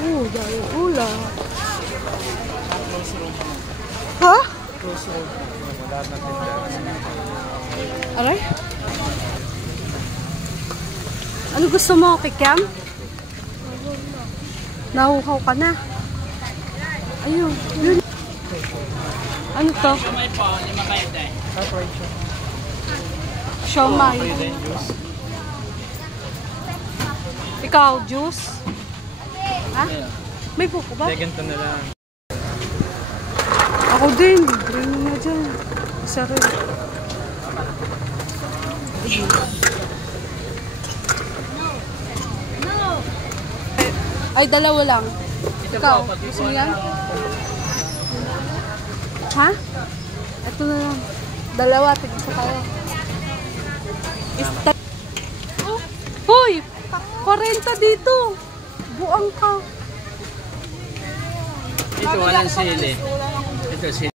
Dahil ula. Ha? Aray? Ano gusto mo, Kikiam? Nahuhaw ka na. Ayun. Yun. Ano to? Siomay po, 5 kayo tayo. Siomay. Ikaw, juice? Ha? May buko ba? Ganito na lang. Ako din. Bring na dyan. Isa rin. Ay, dalawa lang. Ikaw, gusto mo yan? Ha? Ito na lang. Dalawa, tig-isa kayo. Oh, hoy! 40 dito. Buang ka. Ito, walang sili. Ito, sili.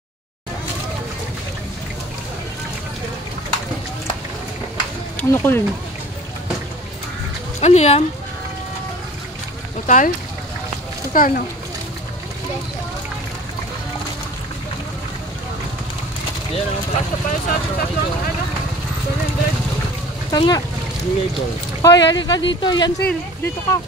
Ano ko yun? Ano yan? Total? Total, no? Ayan ang pala sa tatlong ano? 100. Tanga. Illegal. Hoy, halika dito. Yan, Sil. Dito ka.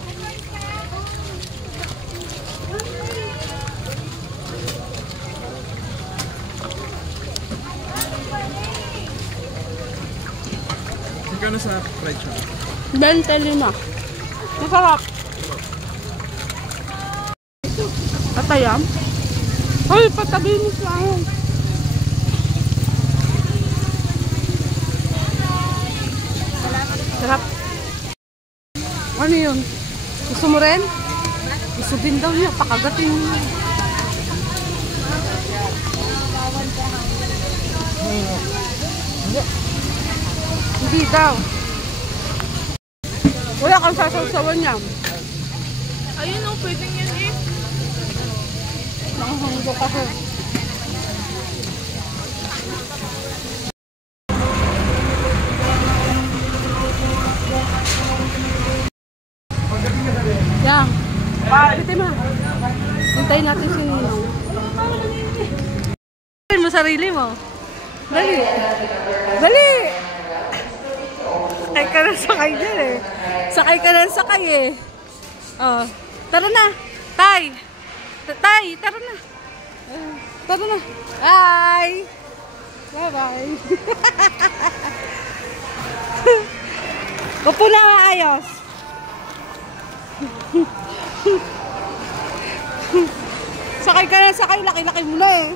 Magkano sa fried shop? 25. Masarap. Patayam? Hoy, patabi mo sa akin. Sarap. Ano yun? Gusto mo rin? Gusto din daw niya. Pakagatin mo. Hindi daw. Wala kang sasawsawan niya. Ayun o, pwedeng yan eh. Nakahanggo kasi. Yan. Piti ma. Hintayin natin si Ninong. Hintayin mo sarili mo. Dali. Dali. Sakay ka na sakay dyan eh. Sakay ka na sakay eh. Oh. Tara na. Tay. Tay, tara na. Tara na. Bye. Bye-bye. Upo na maayos. Sakay ka na sakay. Laki-laki mo na eh.